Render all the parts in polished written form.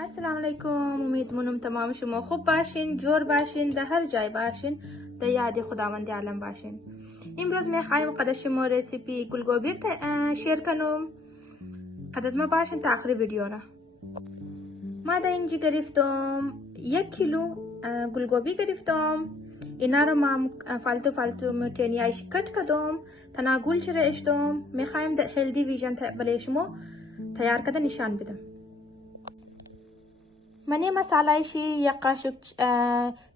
السلام علیکم. امید منم تمام شما خوب باشین، جور باشین، در هر جای باشین، در یاد خداوند عالم باشین. امروز میخوایم قد شما رسیپی گلگوبی شیر کنم. قد از ما باشین تا آخر ویدیو را. ما در اینجا گرفتم 1 کیلو گلگوبی گرفتم. اینا رو ما فالتو متنیایش کٹ کردم. تنا گل چرا اشتم. میخوایم در هلدی ویژن برای شما تیار کرده نشان بدم. منی مساله‌ایشی 1 قاشق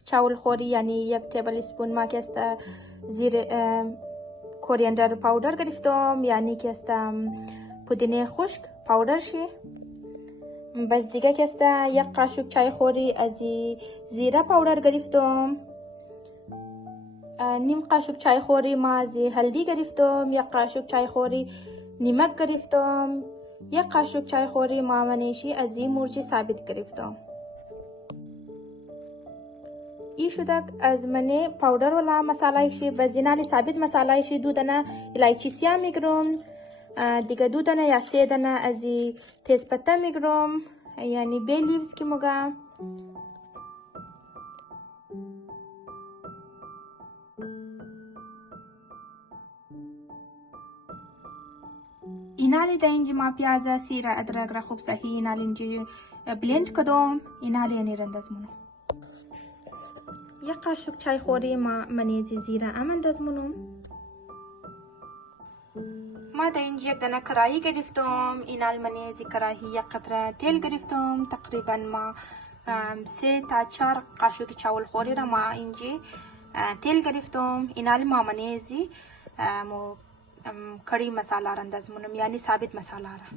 چاول خوری یعنی 1 تیبل اسپون ما که است زیر کوریاندر پاودر گرفتم، یعنی که است پودینه خشک پاودر شی. بس دیگه که است 1 قاشق چای خوری از زیره پاودر گرفتم. نیم قاشق چای خوری ما از هلدی گرفتم. 1 قاشق چای خوری نمک گرفتم. 1 قاشق چای خوری ما منیشی از مرچ ثابت گرفتم. ای شده از من پاودر ولا مساله‌ایشی و زینال ثابت مساله‌ایشی 2 دانه الایچی سیاه میگیرم. دیگه 2 دانه یا 3 دانه از تیزپته میگیرم، یعنی بی لیوز که میگم. اینالی در اینجا ما پیاز سیر ادرک را خوب صحیح اینالی اینجا بلند کدام. اینالی یعنی رندازمونو 1 قاشق چای خوری ما منیزی زیره امندازمونو. ما در اینجا 1 دانه کراهی گرفتم. اینال منیزی کراهی 1 قطره تیل گرفتم. تقریبا ما 3 تا 4 قاشق چاول خوری را ما اینجا تیل گرفتم. اینال ما منیزی کری مساله را اندازمونم، یعنی ثابت مساله را.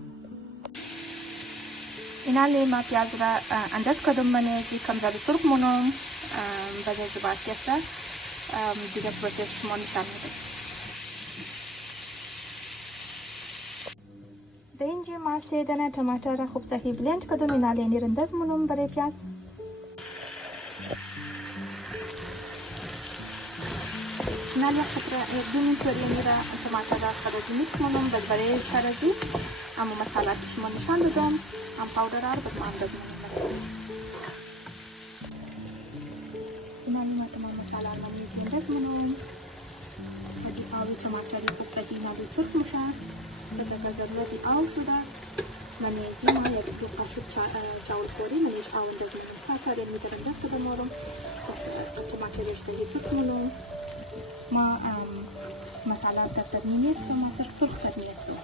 اینال ما پیاز را انداز کدم منیزی کم زیاد سرخ مونم. بعد زباد کسته دیگه پروسس شما نشان میدم. در اینجا ما 3 دانه ټماټر را خوب صحیح بلند کدم. اینال یعنی رنداز مونم برای پیاز. اینال 1 قطره 2 نیم را ټماټر را خرد میکس مونم. بعد برای سرزی اما مساله شما نشان دادم. ام پاودر را بعد ما انداز مونم. اینال ما تمام مساله را میانداز مونم. بعد آبی ټماټر خوب صحیح اینال سرخ میشه. بعد اگر ضرورت آب شده منیزی ما 1 قاشق چاول خوری منیش آب انداز مونم. ساعت را میتونم انداز کدم مورم. بس ټماټرش صحیح سرخ مونم. ما مساله تر نیستم، ما سرخ تر نیستم.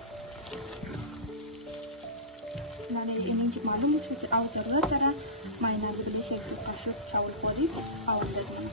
ناله اینجا معلومه که آب ضرورت داره. ما اینا بلیش 1 قاشق چاول خوری آب انداز مونم.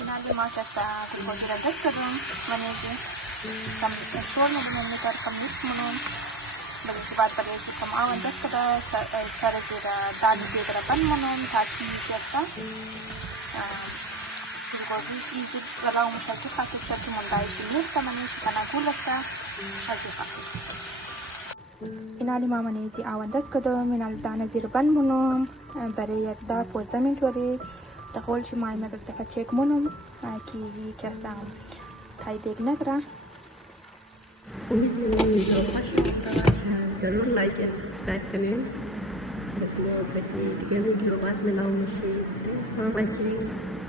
اینالی ما کسته گلگوبی را انداز کردم. منیزی کم شور میدونم میتر کم نیست مونم. بعد بعد برای کم آب انداز کرده سرزی را دالی دیگر را بند مونم تا چی کسته گلگوبی ایجی ولا مشاکی خاکی چاکی مندایشی نیسته. منیشی کنا گول استه خاکی خاکی. اینالی ما منیزی آب انداز کردم. اینال دانه زیر بند مونم برای 10-15 منت وری دخول شما این مدت دفعه چک مونم کی کستم تای دیگ نگره. امید می‌کنم ویدیو خوش باشه. ضرور لایک و سابسکرایب کنین. بس ما دیگه ویدیو باز می‌لایم میشه. Thanks for watching.